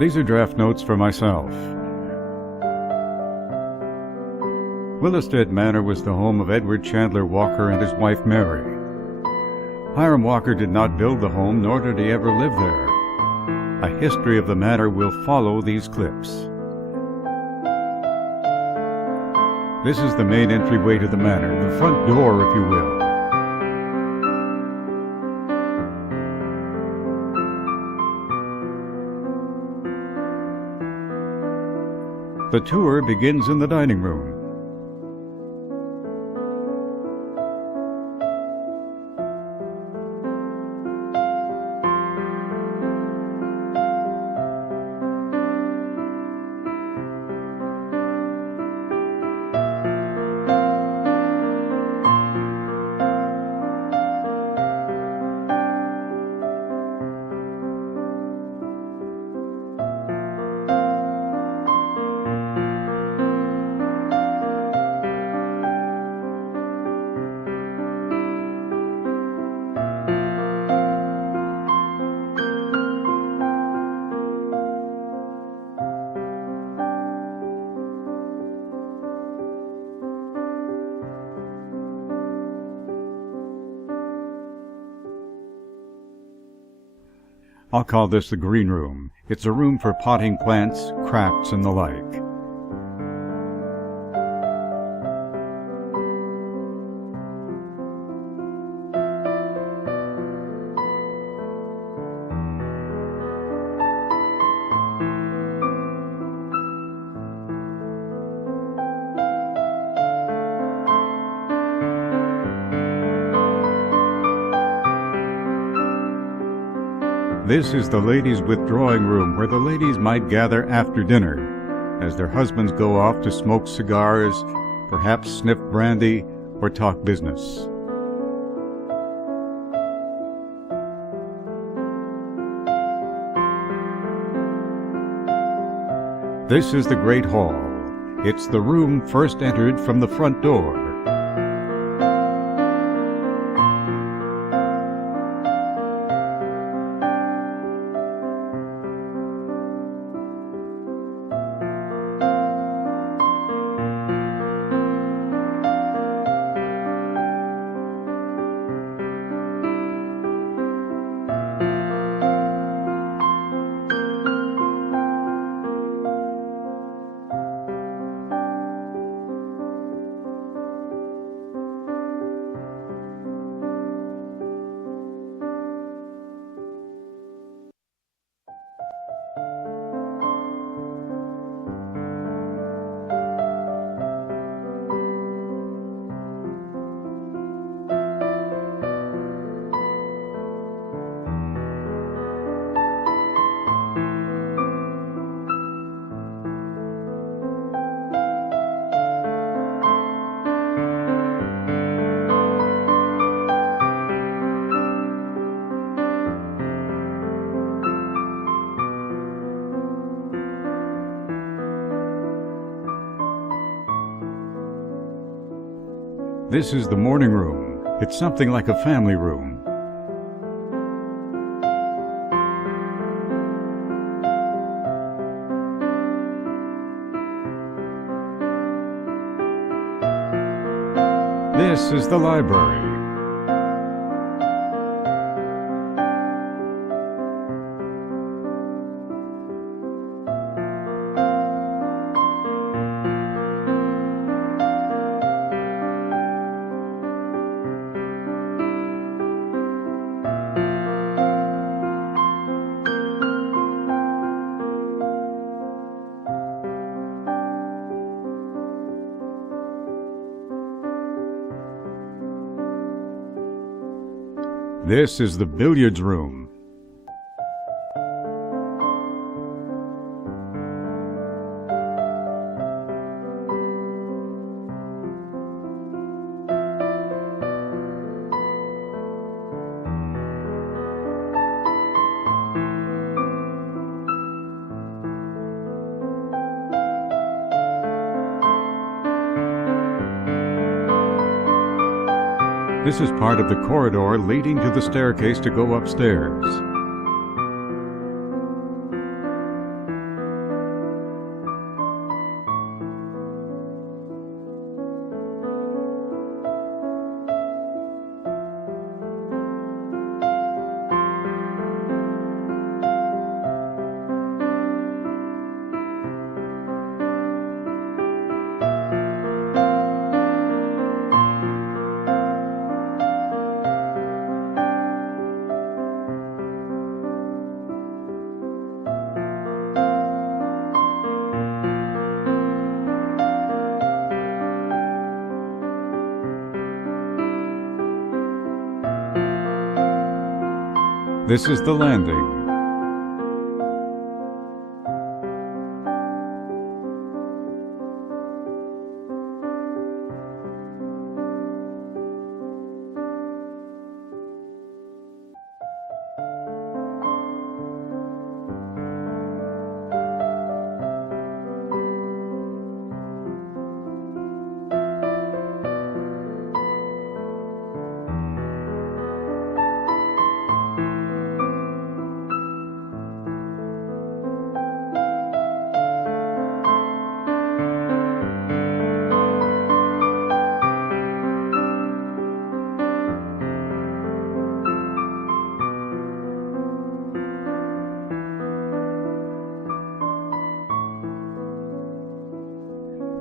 These are draft notes for myself. Willistead Manor was the home of Edward Chandler Walker and his wife Mary. Hiram Walker did not build the home, nor did he ever live there. A history of the manor will follow these clips. This is the main entryway to the manor, the front door, if you will. The tour begins in the dining room. I'll call this the green room. It's a room for potting plants, crafts, and the like. This is the ladies' withdrawing room, where the ladies might gather after dinner, as their husbands go off to smoke cigars, perhaps sniff brandy, or talk business. This is the Great Hall. It's the room first entered from the front door. This is the morning room. It's something like a family room. This is the library. This is the billiards room. This is part of the corridor leading to the staircase to go upstairs. This is the landing.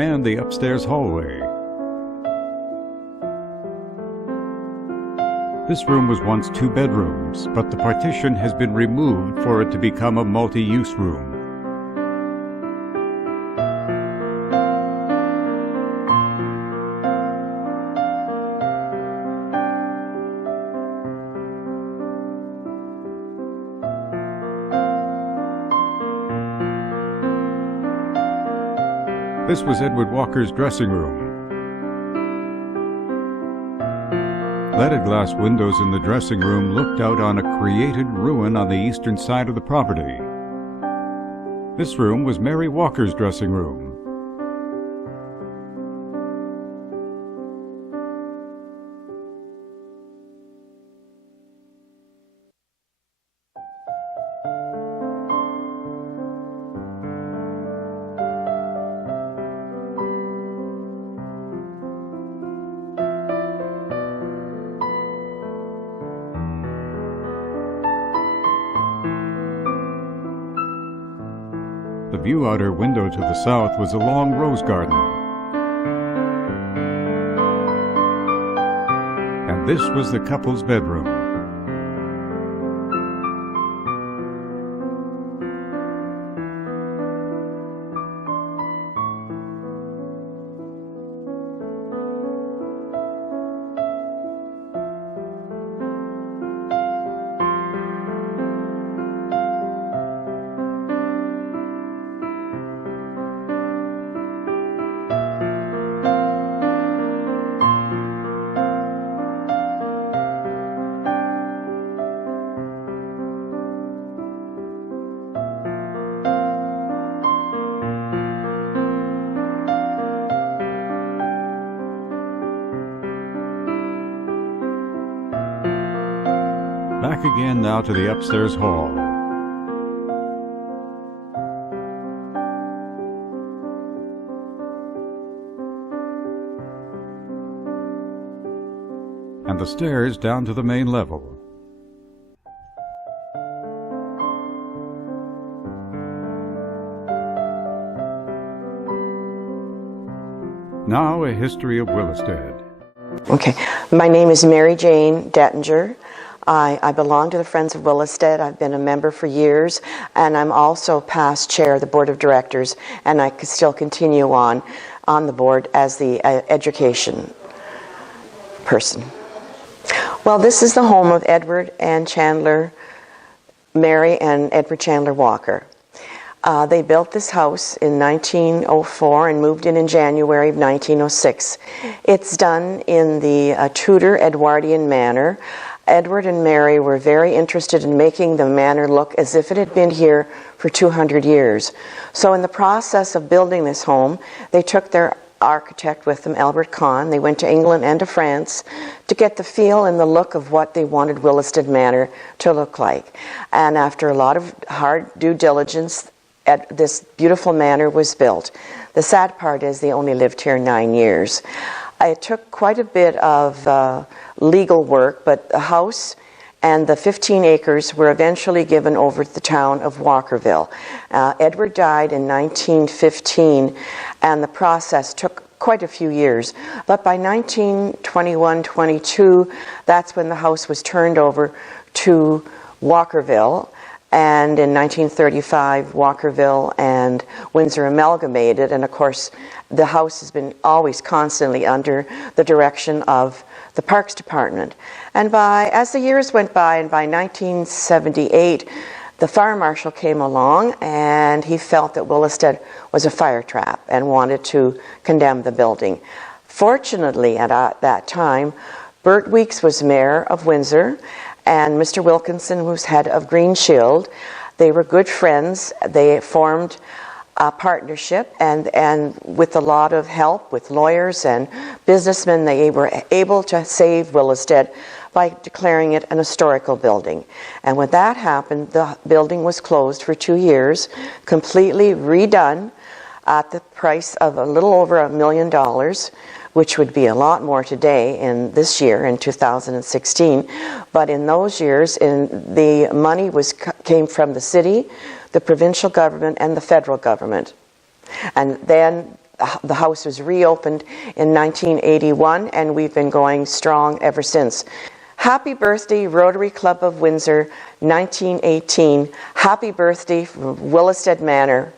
And the upstairs hallway. This room was once 2 bedrooms, but the partition has been removed for it to become a multi-use room. This was Edward Walker's dressing room. Leaded glass windows in the dressing room looked out on a created ruin on the eastern side of the property. This room was Mary Walker's dressing room. The view out her window to the south was a long rose garden. And this was the couple's bedroom. Back again now to the upstairs hall. And the stairs down to the main level. Now a history of Willistead. Okay, my name is Mary Jane Dettinger. I belong to the Friends of Willistead. I've been a member for years, and I'm also past chair of the Board of Directors, and I could still continue on the board as the education person. Well, this is the home of Edward and Chandler, Mary and Edward Chandler Walker. They built this house in 1904 and moved in January of 1906. It's done in the Tudor Edwardian manner. Edward and Mary were very interested in making the manor look as if it had been here for 200 years. So in the process of building this home, they took their architect with them, Albert Kahn. They went to England and to France to get the feel and the look of what they wanted Willistead Manor to look like. And after a lot of hard due diligence, this beautiful manor was built. The sad part is they only lived here 9 years. It took quite a bit of legal work, but the house and the 15 acres were eventually given over to the town of Walkerville. Edward died in 1915, and the process took quite a few years. But by 1921-22, that's when the house was turned over to Walkerville. And in 1935, Walkerville and Windsor amalgamated, and of course the house has been always constantly under the direction of the Parks Department. And as the years went by, and by 1978, the fire marshal came along and he felt that Willistead was a fire trap and wanted to condemn the building. Fortunately, at that time, Bert Weeks was mayor of Windsor and Mr. Wilkinson was head of Green Shield. They were good friends. They formed a partnership, and with a lot of help with lawyers and businessmen, they were able to save Willistead by declaring it an historical building. And when that happened, the building was closed for 2 years, completely redone at the price of a little over $1 million, which would be a lot more today in this year, in 2016. But in those years, the money came from the city, the provincial government, and the federal government. And then the house was reopened in 1981, and we've been going strong ever since. Happy birthday, Rotary Club of Windsor, 1918. Happy birthday, Willistead Manor.